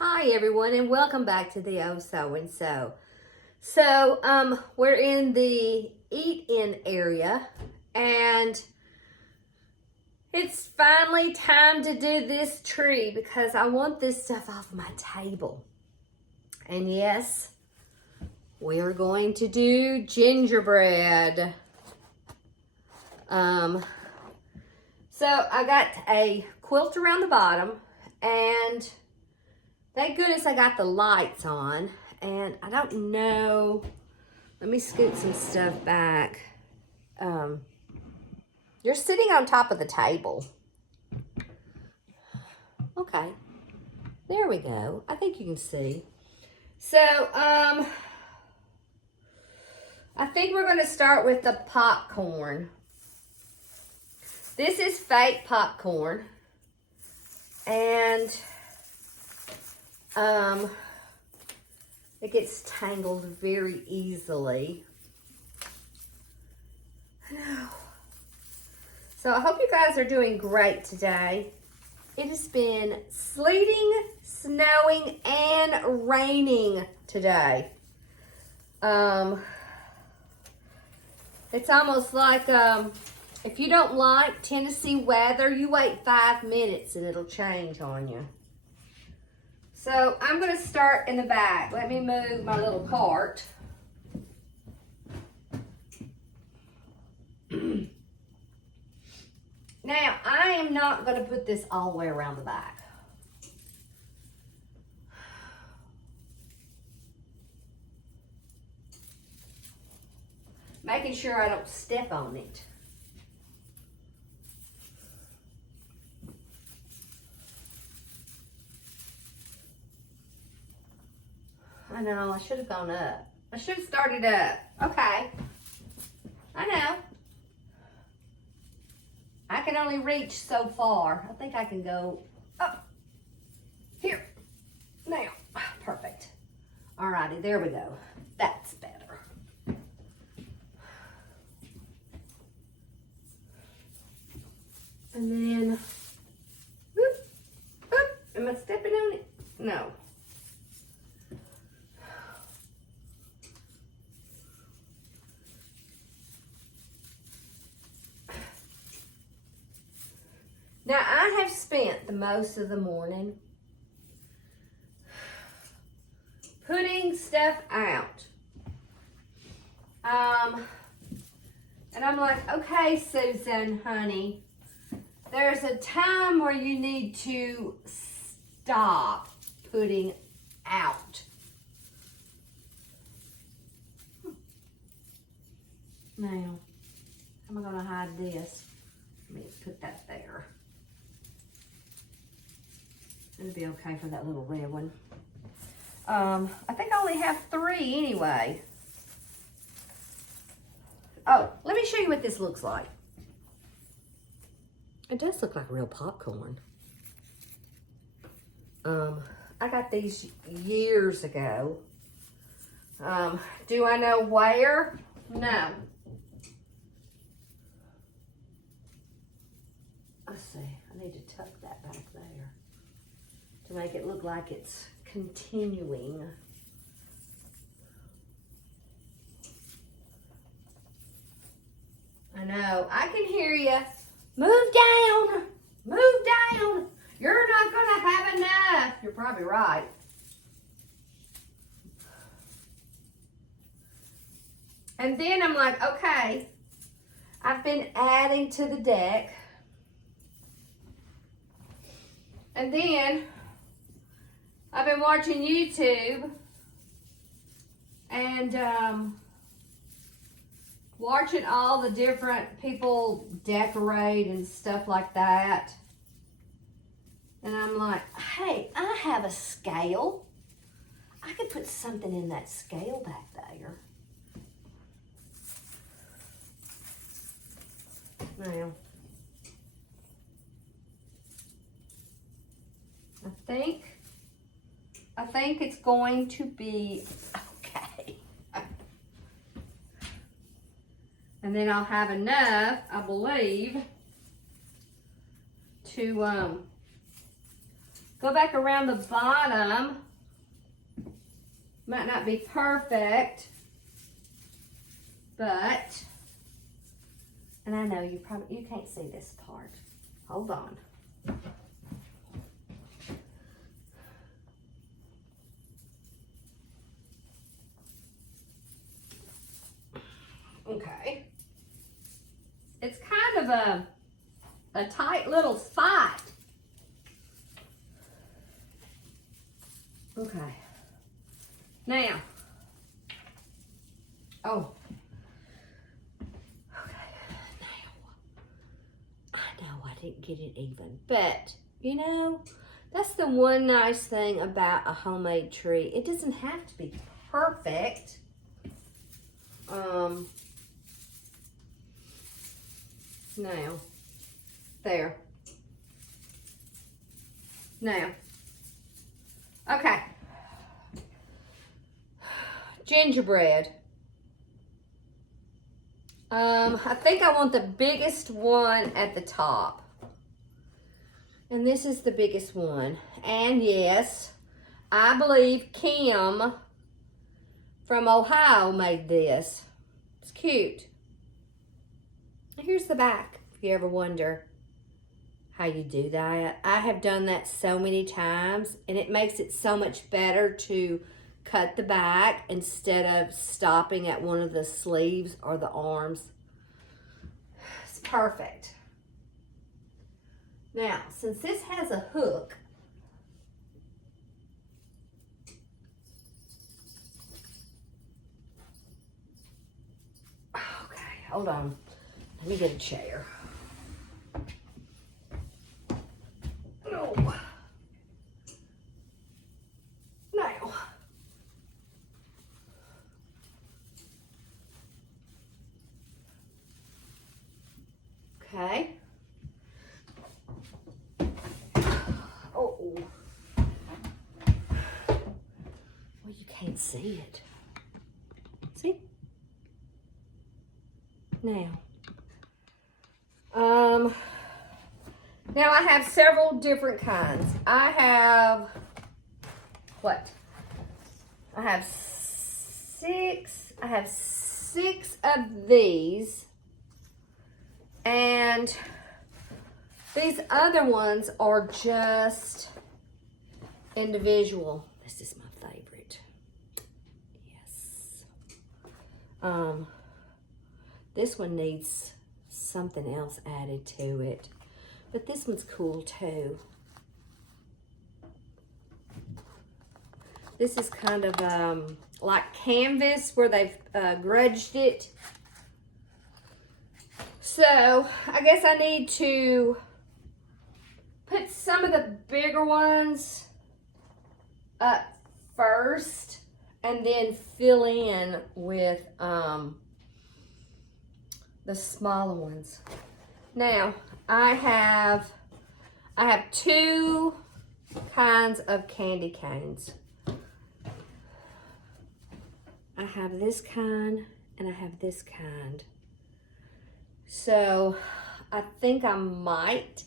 Hi everyone, and welcome back to the Oh So and So. So we're in the eat-in area, and it's finally time to do this tree because I want this stuff off my table. And yes, we are going to do gingerbread. So I got a quilt around the bottom, and thank goodness I got the lights on. And I don't know, let me scoot some stuff back. You're sitting on top of the table. Okay, there we go. I think you can see. So, I think we're gonna start with the popcorn. This is fake popcorn. And, it gets tangled very easily. I know. So I hope you guys are doing great today. It has been sleeting, snowing, and raining today. It's almost like if you don't like Tennessee weather, you wait 5 minutes and it'll change on you. So I'm going to start in the back. Let me move my little cart. Now, I am not going to put this all the way around the back. Making sure I don't step on it. I know, I should have gone up. I should have started up. Okay. I know. I can only reach so far. I think I can go up. Here. Now. Perfect. Alrighty, there we go. That's better. And then, whoop, whoop. Am I stepping on it? No. Now, I have spent the most of the morning putting stuff out. And I'm like, okay, Susan, honey, there's a time where you need to stop putting out. Now, how am I going to hide this? Let me put that there. It'll be okay for that little red one. I think I only have 3 anyway. Oh, let me show you what this looks like. It does look like real popcorn. I got these years ago. Do I know where? No. Let's see, I need to tuck that back there to make it look like it's continuing. I know, I can hear you. Move down, move down. You're not gonna have enough. You're probably right. And then I'm like, okay, I've been adding to the deck. And then I've been watching YouTube and watching all the different people decorate and stuff like that. And I'm like, hey, I have a scale. I could put something in that scale back there. Now, I think it's going to be okay. And then I'll have enough, I believe, to Go back around the bottom. Might not be perfect, but, and I know you can't see this part. Hold on. Okay. It's kind of a tight little spot. Okay. Now. Oh. Okay. Now. I know I didn't get it even, but you know, that's the one nice thing about a homemade tree. It doesn't have to be perfect. Now, there. Now, okay. Gingerbread. I think I want the biggest one at the top. And this is the biggest one. And yes, I believe Kim from Ohio made this. It's cute. Here's the back, if you ever wonder how you do that. I have done that so many times, and it makes it so much better to cut the back instead of stopping at one of the sleeves or the arms. It's perfect. Now, since this has a hook, okay, hold on. Let me get a chair. No. Now. Okay. Oh. Well, you can't see it. See? Now. Now I have several different kinds. I have, what? I have six of these. And these other ones are just individual. This is my favorite. Yes. This one needs something else added to it, but this one's cool too. This is kind of like canvas where they've grudged it. So I guess I need to put some of the bigger ones up first and then fill in with the smaller ones. Now I have two kinds of candy canes. I have this kind and I have this kind. So I think I might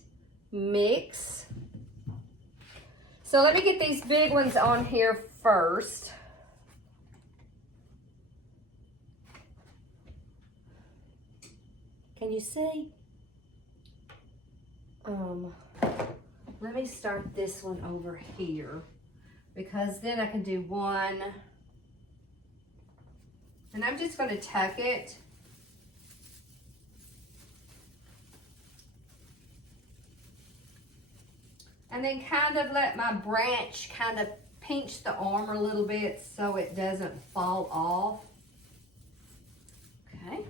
mix. So let me get these big ones on here first. Can you see? Let me start this one over here because then I can do one. And I'm just going to tuck it. And then kind of let my branch kind of pinch the arm a little bit so it doesn't fall off. Okay.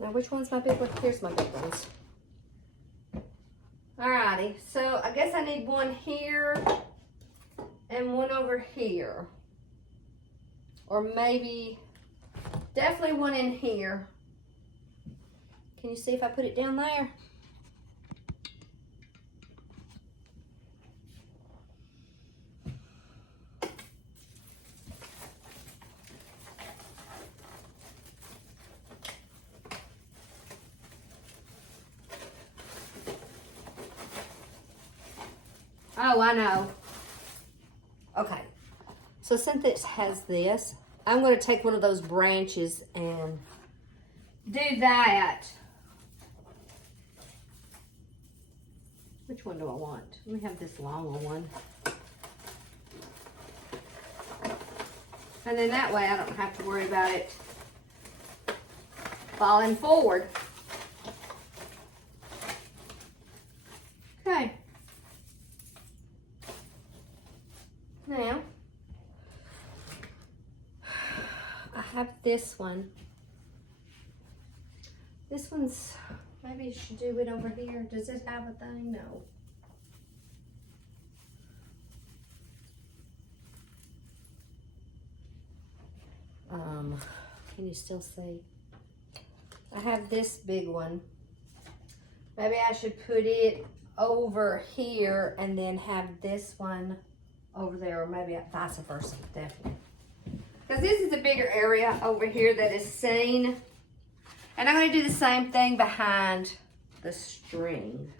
Now which one's my big one? Here's my big ones. Alrighty, so I guess I need one here and one over here. Or maybe, definitely one in here. Can you see if I put it down there? Oh, I know. Okay. So since it has this, I'm going to take one of those branches and do that. Which one do I want? Let me have this longer one. And then that way I don't have to worry about it falling forward. Okay. Now, I have this one. This one's, maybe you should do it over here. Does it have a thing? No. Can you still see? I have this big one. Maybe I should put it over here and then have this one over there, or maybe vice versa, definitely. Because this is a bigger area over here that is seen. And I'm going to do the same thing behind the string.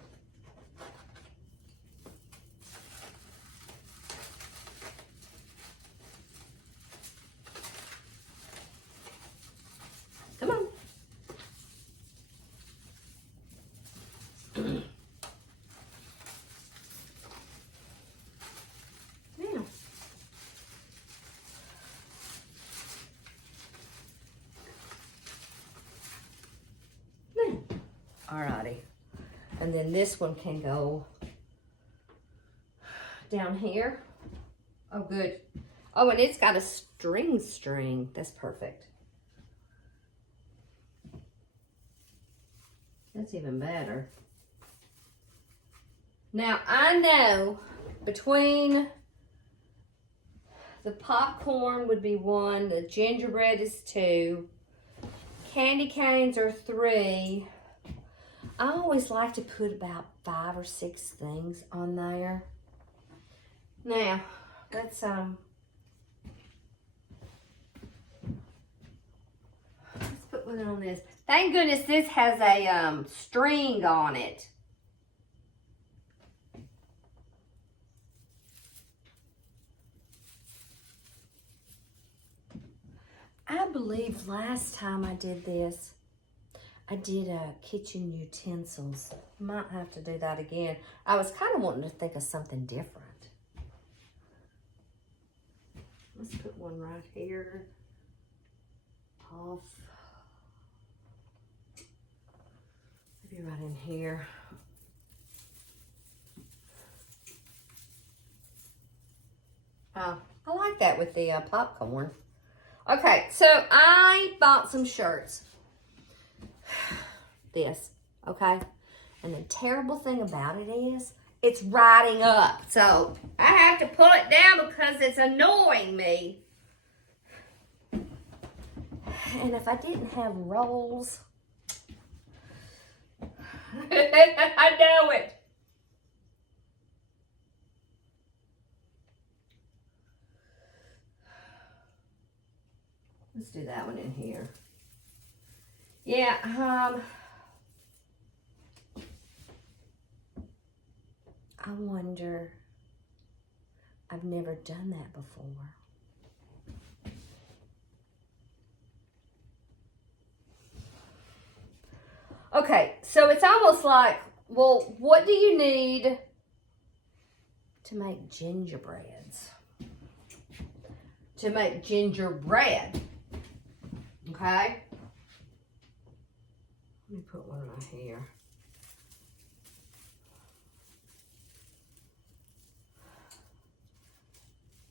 Come on. Now. Alrighty. And then this one can go down here. Oh, good. Oh, and it's got a string. That's perfect. That's even better. Now, I know between the popcorn would be 1, the gingerbread is 2, candy canes are 3. I always like to put about 5 or 6 things on there. Now, let's put one on this. Thank goodness this has a string on it. I believe last time I did this, I did kitchen utensils. Might have to do that again. I was kind of wanting to think of something different. Let's put one right here. Off. Maybe right in here. I like that with the popcorn. Okay, so I bought some shirts. This, okay? And the terrible thing about it is, it's riding up. So I have to pull it down because it's annoying me. And if I didn't have rolls, I know it. Let's do that one in here. Yeah, I wonder, I've never done that before. Okay, so it's almost like, well, what do you need to make gingerbreads? To make gingerbread, okay? Let me put one right here.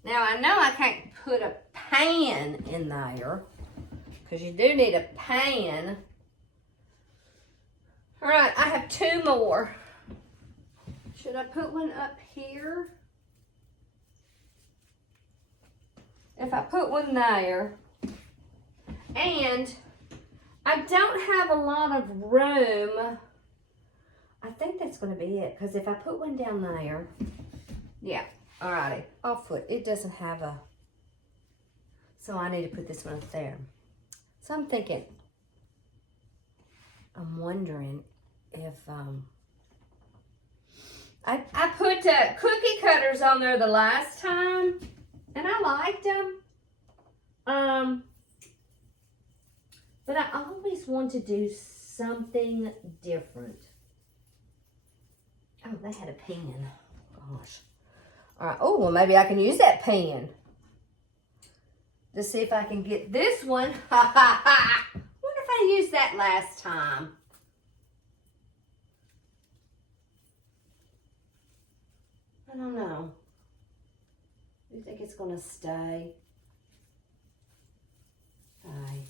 Now, I know I can't put a pan in there, because you do need a pan. All right, I have 2 more. Should I put one up here? If I put one there, and I don't have a lot of room, I think that's going to be it, because if I put one down there, yeah, alrighty, off foot. It doesn't have a, so I need to put this one up there. So I'm thinking, I'm wondering if I put cookie cutters on there the last time, and I liked them. But I always want to do something different. Oh, they had a pen. Gosh. All right. Oh, well, maybe I can use that pen to see if I can get this one. Ha ha ha. Wonder if I used that last time. I don't know. Do you think it's going to stay? Okay.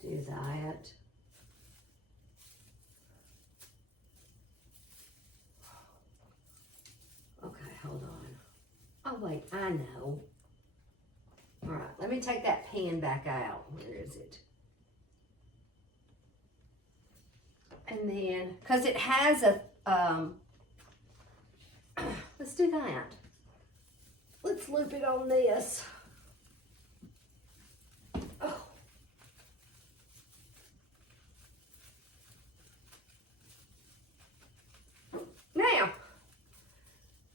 Do that. Okay, hold on. Oh, wait, I know. All right, let me take that pen back out. Where is it? And then, because it has a, let's do that. Let's loop it on this. Oh. Now,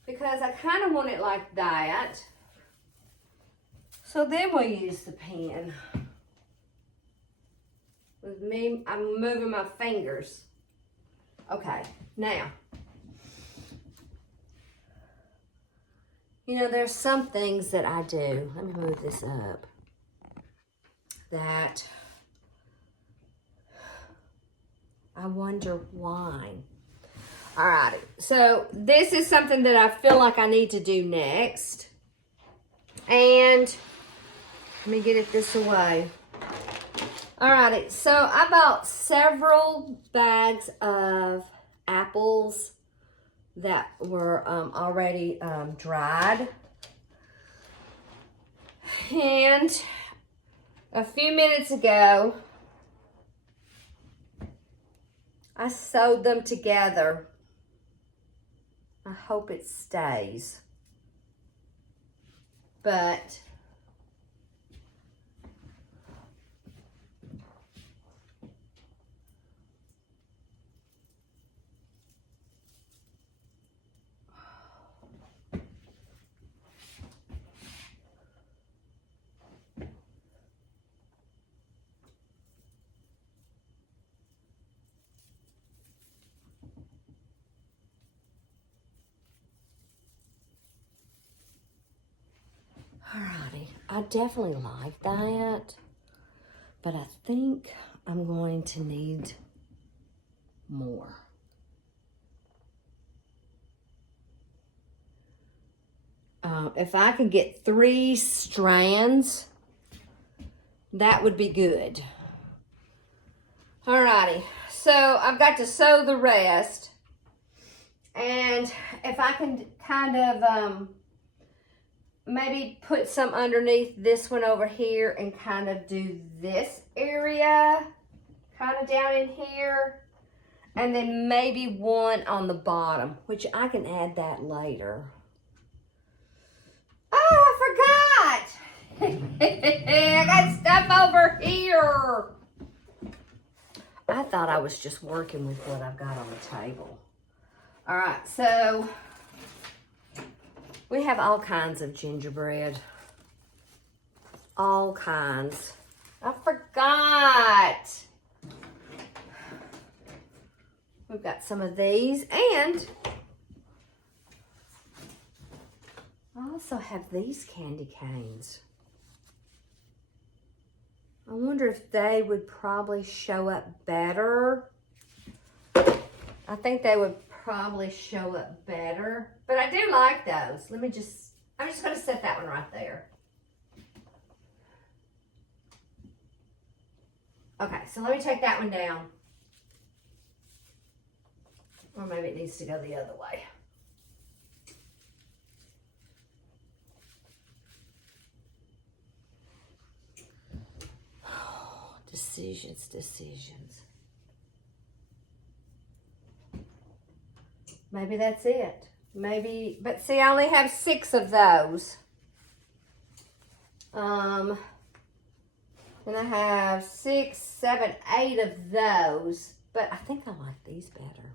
because I kind of want it like that, so then we'll use the pen. With me, I'm moving my fingers. Okay, now, you know, there's some things that I do. Let me move this up. That I wonder why. All right, so this is something that I feel like I need to do next. And let me get it this away. All righty, so I bought several bags of apples that were already dried. And a few minutes ago, I sewed them together. I hope it stays. But alrighty, I definitely like that, but I think I'm going to need more. If I could get 3 strands, that would be good. Alrighty, so I've got to sew the rest, and if I can kind of maybe put some underneath this one over here and kind of do this area kind of down in here, and then maybe one on the bottom, which I can add that later. Oh, I forgot. I got stuff over here. I thought I was just working with what I've got on the table. All right, so we have all kinds of gingerbread. All kinds. I forgot. We've got some of these, and I also have these candy canes. I wonder if they would probably show up better. I think they would probably show up better, but I do like those. I'm just going to set that one right there. Okay, so let me take that one down. Or maybe it needs to go the other way. Decisions. Maybe that's it. Maybe, but see, I only have 6 of those. And I have 6, 7, 8 of those. But I think I like these better.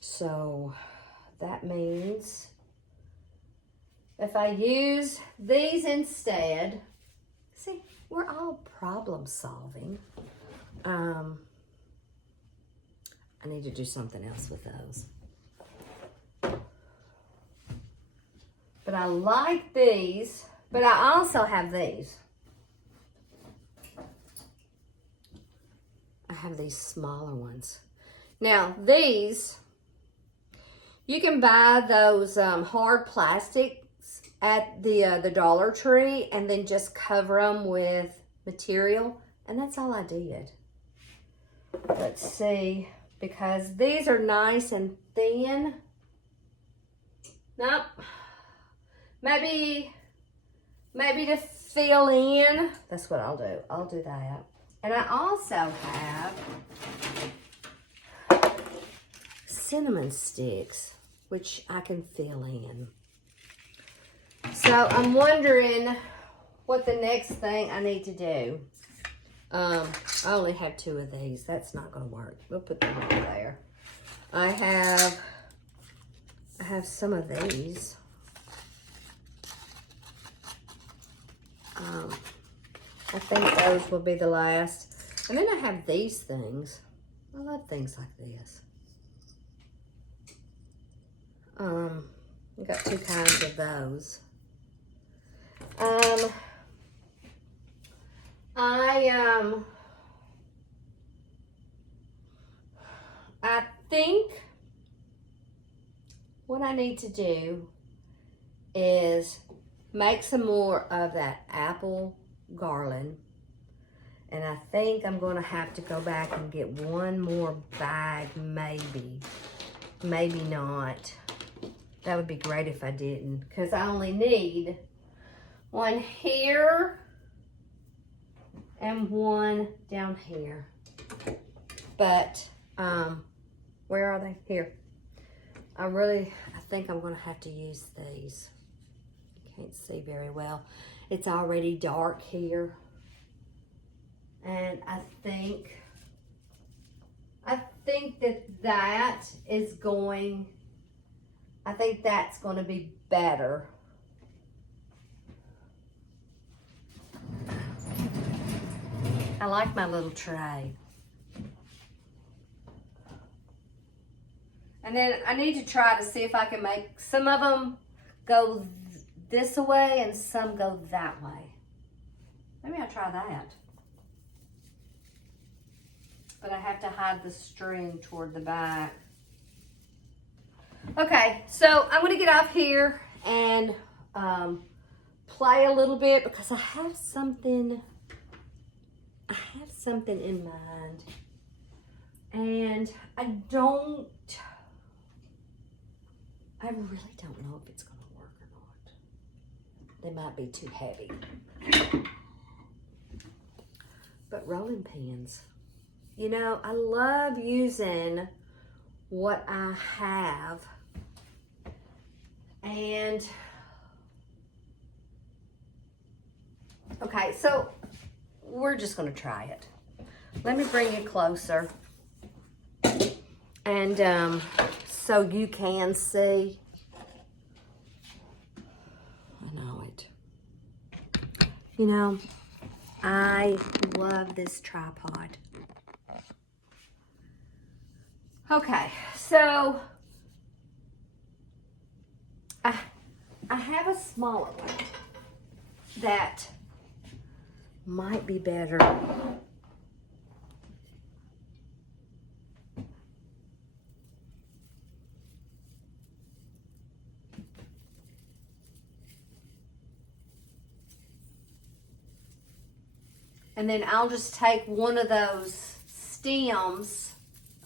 So that means if I use these instead, see, we're all problem solving. I need to do something else with those. But I like these, but I also have these. I have these smaller ones. Now these, you can buy those hard plastics at the Dollar Tree and then just cover them with material. And that's all I did. Let's see, because these are nice and thin. Nope. Maybe to fill in. That's what I'll do. I'll do that. And I also have cinnamon sticks, which I can fill in. So I'm wondering what the next thing I need to do. I only have 2 of these. That's not going to work. We'll put them over there. I have some of these. I think those will be the last. And then I have these things. I love things like this. I've got 2 kinds of those. I think what I need to do is make some more of that apple garland. And I think I'm going to have to go back and get one more bag, maybe. Maybe not. That would be great if I didn't, because I only need one here and one down here. But, where are they? Here. I think I'm going to have to use these. You can't see very well. It's already dark here. And I think that is going, I think that's going to be better. I like my little tray. And then I need to try to see if I can make some of them go this way and some go that way. Maybe I'll try that. But I have to hide the string toward the back. Okay, so I'm going to get off here and play a little bit because I have something in mind. And I really don't know if it's going to work or not. They might be too heavy. But rolling pins. You know, I love using what I have. And, okay, so we're just going to try it. Let me bring you closer. And so you can see. I know it. You know, I love this tripod. Okay, so I have a smaller one that might be better. And then I'll just take one of those stems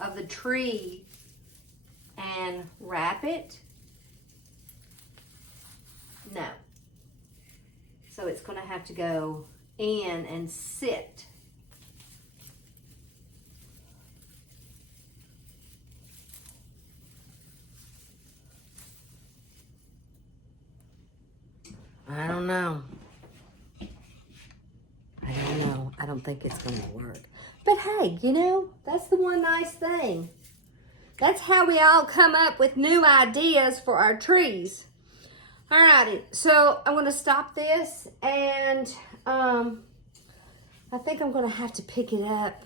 of the tree and wrap it. No. So it's going to have to go in and sit. I don't know. I don't think it's going to work. But hey, you know, that's the one nice thing. That's how we all come up with new ideas for our trees. Alrighty, so I'm going to stop this, and I think I'm going to have to pick it up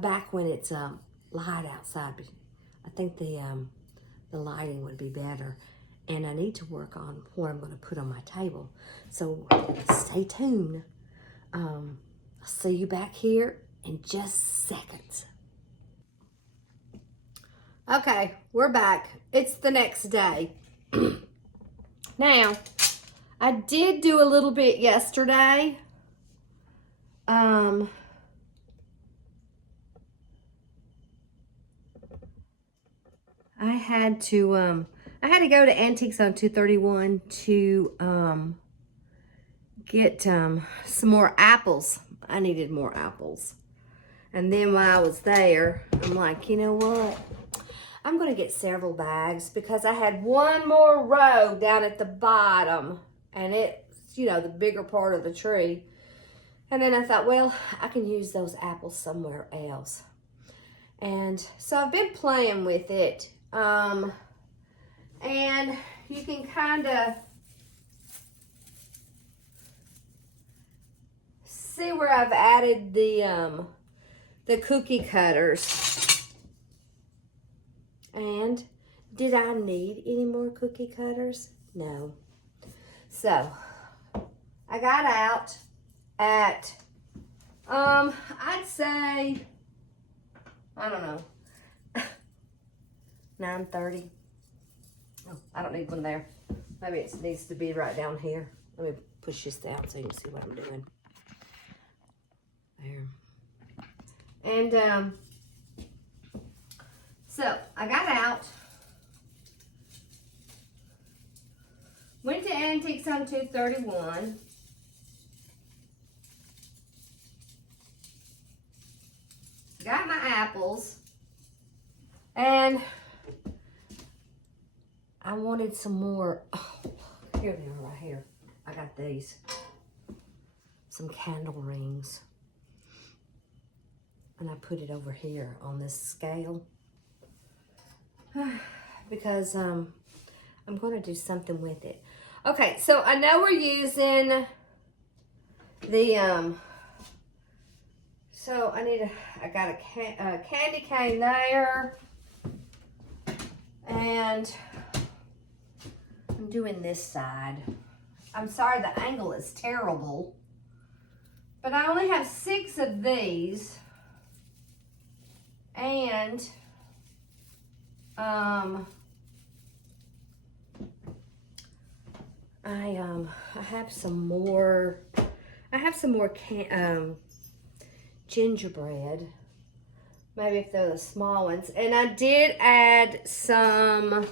back when it's light outside. I think the lighting would be better, and I need to work on what I'm going to put on my table. So stay tuned. I'll see you back here in just seconds. Okay, we're back. It's the next day. Now, I did do a little bit yesterday. I had to go to Antiques on 231 to get some more apples. I needed more apples. And then while I was there, I'm like, you know what? I'm going to get several bags because I had one more row down at the bottom, and it's, you know, the bigger part of the tree. And then I thought, well, I can use those apples somewhere else. And so I've been playing with it. And you can kind of see where I've added the cookie cutters. And did I need any more cookie cutters? No. So I got out at I'd say, I don't know, 9:30. Oh, I don't need one there. Maybe it needs to be right down here. Let me push this down so you can see what I'm doing. There. And so I got out, went to Antiques on 231, got my apples, and I wanted some more. Oh, here they are right here. I got these. Some candle rings. And I put it over here on this scale. Because I'm going to do something with it. Okay, so I know we're using the, so I got a candy cane there. And I'm doing this side. I'm sorry, the angle is terrible. But I only have 6 of these. And I have some more. I have some more gingerbread. Maybe if they're the small ones. And I did add some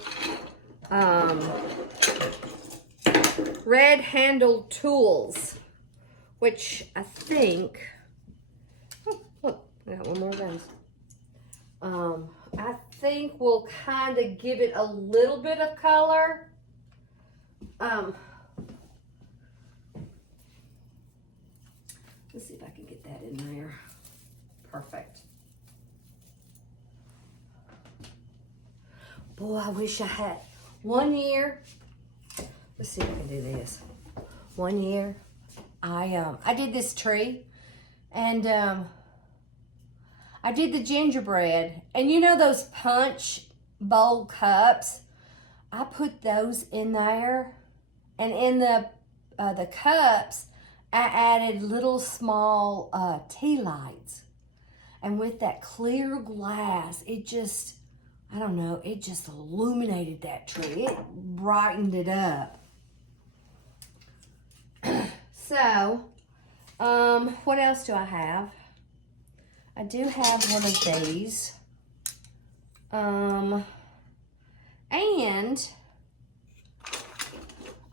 red handled tools, which I think. Oh, look, I got one more of those. I think we'll kind of give it a little bit of color. Let's see if I can get that in there. Perfect. Boy, I wish I had. One year, let's see if I can do this. One year, I did this tree, and I did the gingerbread, and you know those punch bowl cups? I put those in there, and in the cups, I added little small tea lights. And with that clear glass, it just, I don't know, it just illuminated that tree. It brightened it up. So, what else do I have? I do have one of these. And,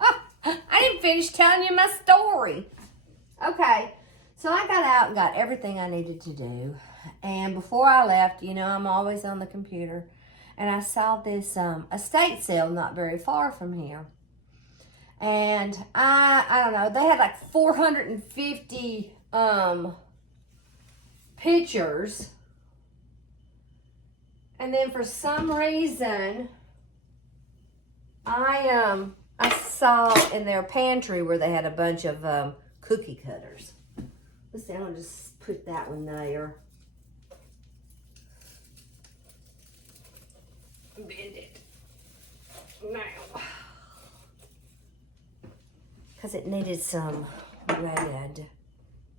oh, I didn't finish telling you my story. Okay, so I got out and got everything I needed to do. And before I left, you know, I'm always on the computer. And I saw this estate sale not very far from here. And I don't know, they had like 450 pictures. And then for some reason, I saw in their pantry where they had a bunch of cookie cutters. Let's see, I'm gonna just put that one there. Bend it now. Because it needed some red.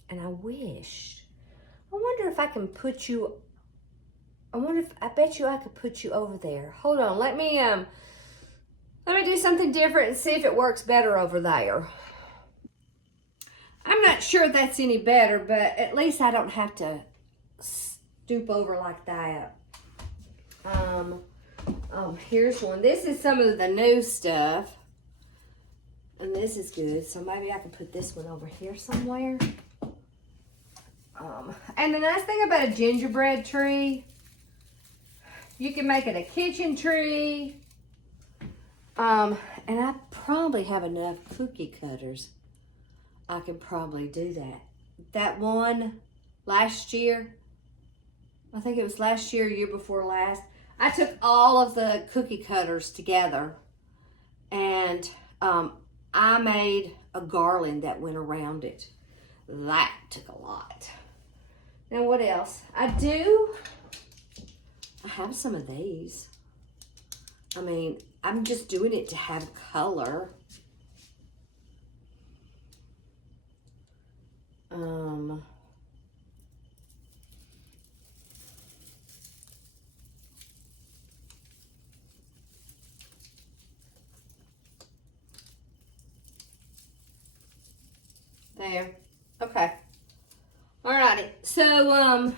And I wonder if I can put you, I bet you I could put you over there. Hold on, let me do something different and see if it works better over there. I'm not sure that's any better, but at least I don't have to stoop over like that. Oh, here's one. This is some of the new stuff. And this is good. So maybe I can put this one over here somewhere. And the nice thing about a gingerbread tree, you can make it a kitchen tree. And I probably have enough cookie cutters. I can probably do that. That one last year, I think it was last year, year before last, I took all of the cookie cutters together and I made a garland that went around it. That took a lot. Now what else? I have some of these. I mean, I'm just doing it to have color. There. Okay. Alrighty. So,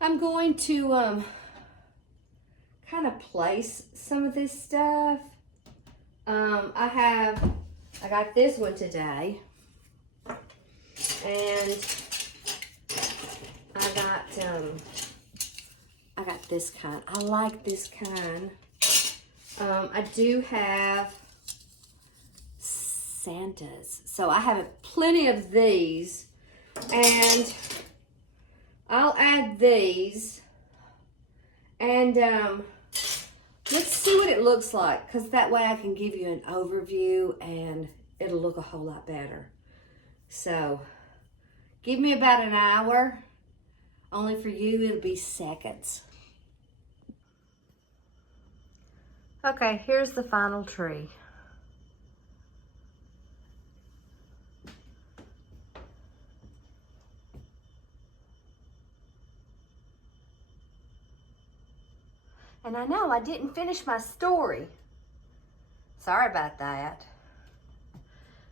I'm going to, kind of place some of this stuff. I got this one today. And I got this kind. I like this kind. I do have Santas. So I have plenty of these. And I'll add these. And let's see what it looks like. Because that way I can give you an overview and it'll look a whole lot better. So give me about an hour. Only for you, it'll be seconds. Okay, here's the final tree. And I know I didn't finish my story. Sorry about that.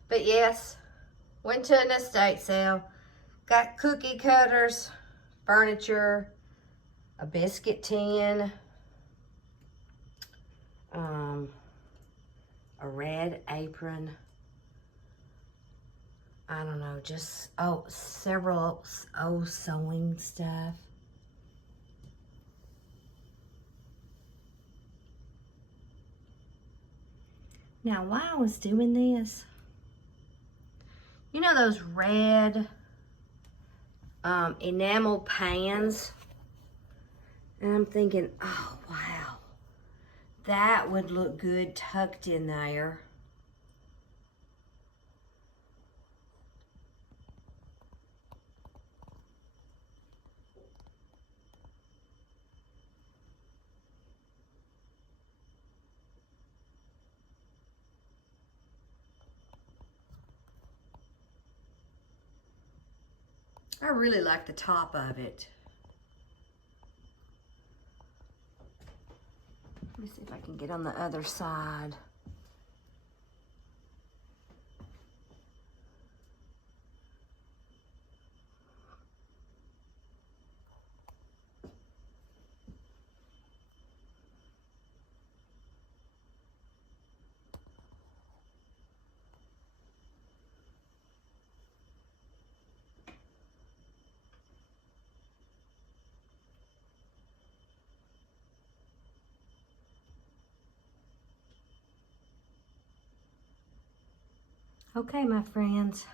But yes, went to an estate sale. Got cookie cutters, furniture, a biscuit tin, a red apron. I don't know, just, several sewing stuff. Now, while I was doing this, you know those red enamel pans? And I'm thinking, oh, wow. That would look good tucked in there. I really like the top of it. Let me see if I can get on the other side. Okay, my friends.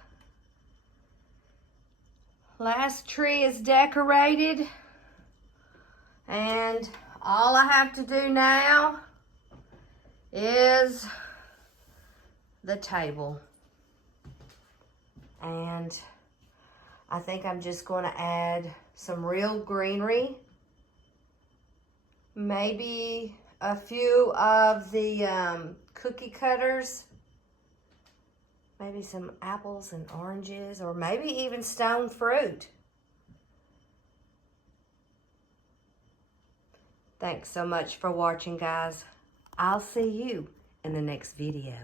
last tree is decorated. And all I have to do now is the table. And I think I'm just going to add some real greenery. Maybe a few of the cookie cutters. Maybe some apples and oranges, or maybe even stone fruit. Thanks so much for watching, guys. I'll see you in the next video.